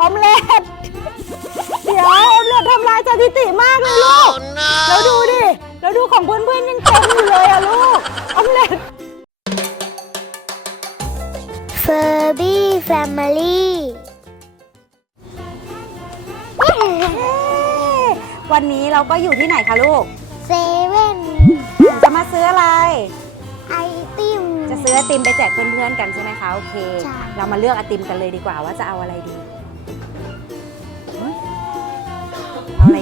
ออมเล็ตเดี๋ยวออมเล็ตทำลายสถิติมากเลยลูก แล้วดูดิ แล้วดูของเพื่อนๆยังเต็มอยู่เลยอะลูกออมเล็ตเฟอร์บี้แฟมิลี่วันนี้เราก็อยู่ที่ไหนคะลูก เซเว่นจะมาซื้ออะไร ไอติม จะซื้อไอติมไปแจกเพื่อนๆกันใช่ไหมคะ โอเค ใช่ เรามาเลือกไอติมกันเลยดีกว่าว่าจะเอาอะไรดี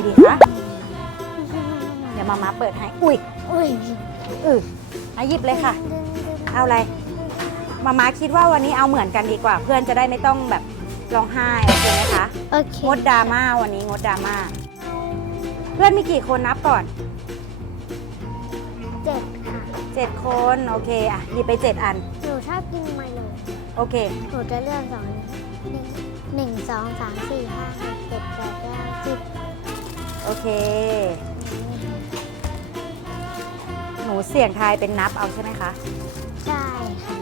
ดีคะ เดี๋ยวมามาเปิดให้ อุ้ยอุ้ยอืออะหยิบเลยค่ะ เอาอะไร มามาคิดว่าวันนี้เอาเหมือนกันดีกว่า เพื่อนจะได้ไม่ต้องแบบร้องไห้โอเคไหมคะ โอเคงดดราม่าวันนี้งดดราม่า เพื่อนมีกี่คนนับก่อน เจ็ดค่ะ เจ็ดคน โอเคอะหยิบไปเจ็ดอัน หนูชอบกินไมโลโอเค หนูจะเลือกสองหนึ่งหนึ่งสองสามสี่ห้าหกเจ็ดแปดเก้าสิบ โอเค หนูเสี่ยงทายเป็นนับเอาใช่ไหมคะ ใช่ค่ะ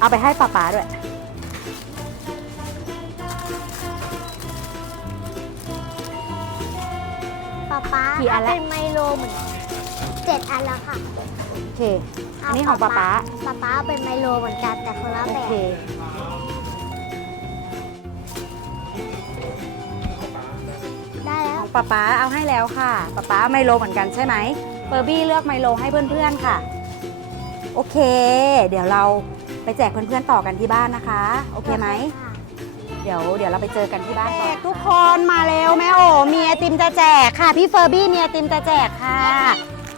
เอาไปให้ป๊าป๊าด้วย ป๊าป๊ากี่อันละ เป็นไมโลเหมือนเจ็ดอันแล้วค่ะโอเค อันนี้ของป๊าป๊า ป๊าป๊าเอาเป็นไมโลเหมือนกันแต่คนละโอแบบ เค ป๊าป๊าเอาให้แล้วค่ะป๊าป๊าไมโลเหมือนกันใช่ไหมเบอร์บี้เลือกไมโลให้เพื่อนๆค่ะ โอเค เดี๋ยวเราไปแจกเพื่อนๆต่อกันที่บ้านนะคะ โอเคไหม เดี๋ยวเดี๋ยวเราไปเจอกันที่บ้านแจกทุกคนมาเร็วแม่โอมีไอติมจะแจกค่ะ พี่เฟอร์บี้มีไอติมจะแจกค่ะ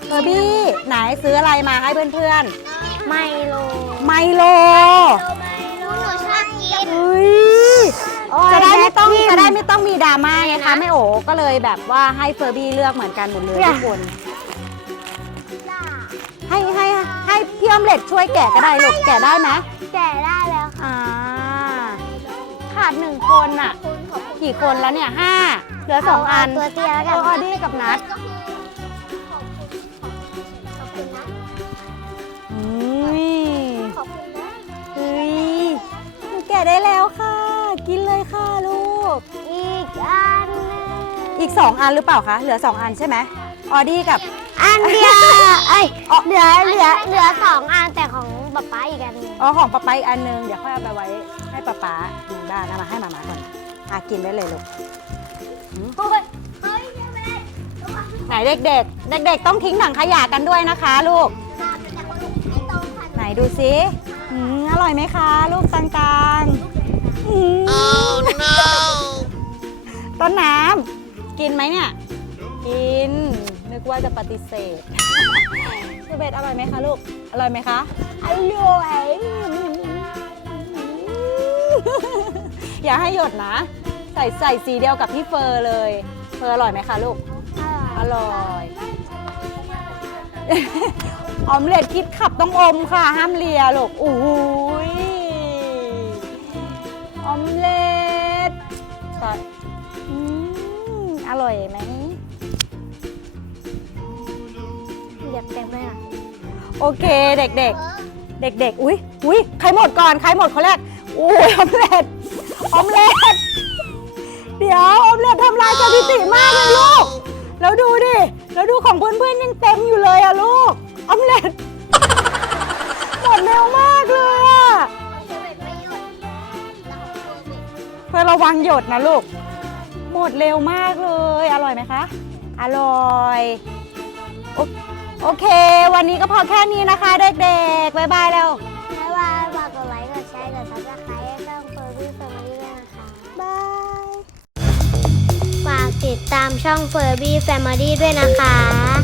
เฟอร์บี้ไหนซื้ออะไรมาให้เพื่อนไมโลๆไมโลหนูชอบกิน อุ้ยจะได้ไม่ต้องจะได้ไม่ต้องมีดราม่าไงคะแม่โอก็เลยแบบว่าให้เฟอร์บี้เลือกเหมือนกันหมดเลยทุกคนให้ให้ให้พี่ออมเล็ตช่วยแกะก็ได้ลูกแกะได้ไหมแก่ได้แล้วค่ะอ่าขาดหนึ่งคนอะคุณขอบคุณกี่คนแล้วเนี่ยห้าเหลือสองอันตัวเตี้ยแล้วเอกันอออดี้กับนัทก็คือขอบคุณขอบคุณนะอุ้ยขอบคุณนะ อุ้ยหนูแกะได้แล้วค่ะ อีกอันหนึ่งอีกสองอันหรือเปล่าคะ เหลือสองอันใช่ไหมออดี้กับ อันเดียวเอ้ยเหลือเหลือเหลือสองอันแต่ของป๊าป๊าอีกอันหนึงอ๋อ ของป๊าป๊าอีกอันนึง เดี๋ยวค่อยเอาไปไว้ให้ป๊าป๊าในบ้านเอามาให้มามาก่อนอะกินได้เลยลูกหืมเฮ้ยเฮ้ยยังไม่ได้ไหนเด็กๆ เด็ก ๆ ต้องทิ้งถังขยะกันด้วยนะคะลูก ไหนดูซิอืมอร่อยไหมคะ ลูกต่างๆอืมต้นน้ำ กินไหมเนี่ย กิน นึกว่าจะปฏิเสธเชเบตอร่อยไหมคะลูก อร่อยไหมคะ อร่อย อย่าให้หยดนะ ใส่ใส่สีเดียวกับพี่เฟอร์เลย เฟอร์อร่อยไหมคะลูก อร่อยออมเล็ตคิดขับต้องอมค่ะ ห้ามเลียลูกอุ้ยออมเล็ตสด อร่อยไหมเหลือเต็มเลยอะโอเคเด็กๆ เด็กๆ อุ้ยอุ้ยใครหมดก่อนใครหมดคนแรกอุ้ยออมเล็ตออมเล็ตเดี๋ยวออมเล็ตทำลายสถิติมากเลยลูกแล้วดูดิแล้วดูของเพื่อนๆยังเต็มอยู่เลยอะลูกออมเล็ตหมดเร็วมากเลยอะเพื่อระวังหยดนะลูก หมดเร็วมากเลย อร่อยไหมคะ อร่อยโอโอเค วันนี้ก็พอแค่นี้นะคะเด็กๆ บ๊ายบายแล้ว บ๊ายบายฝากกดไลค์ กดแชร์ กดซับสไครต์ให้ช่องเฟอร์บี้แฟมิลี่ด้วยนะคะ บาย ฝากติดตามช่องเฟอร์บี้แฟมิลี่ด้วยนะคะ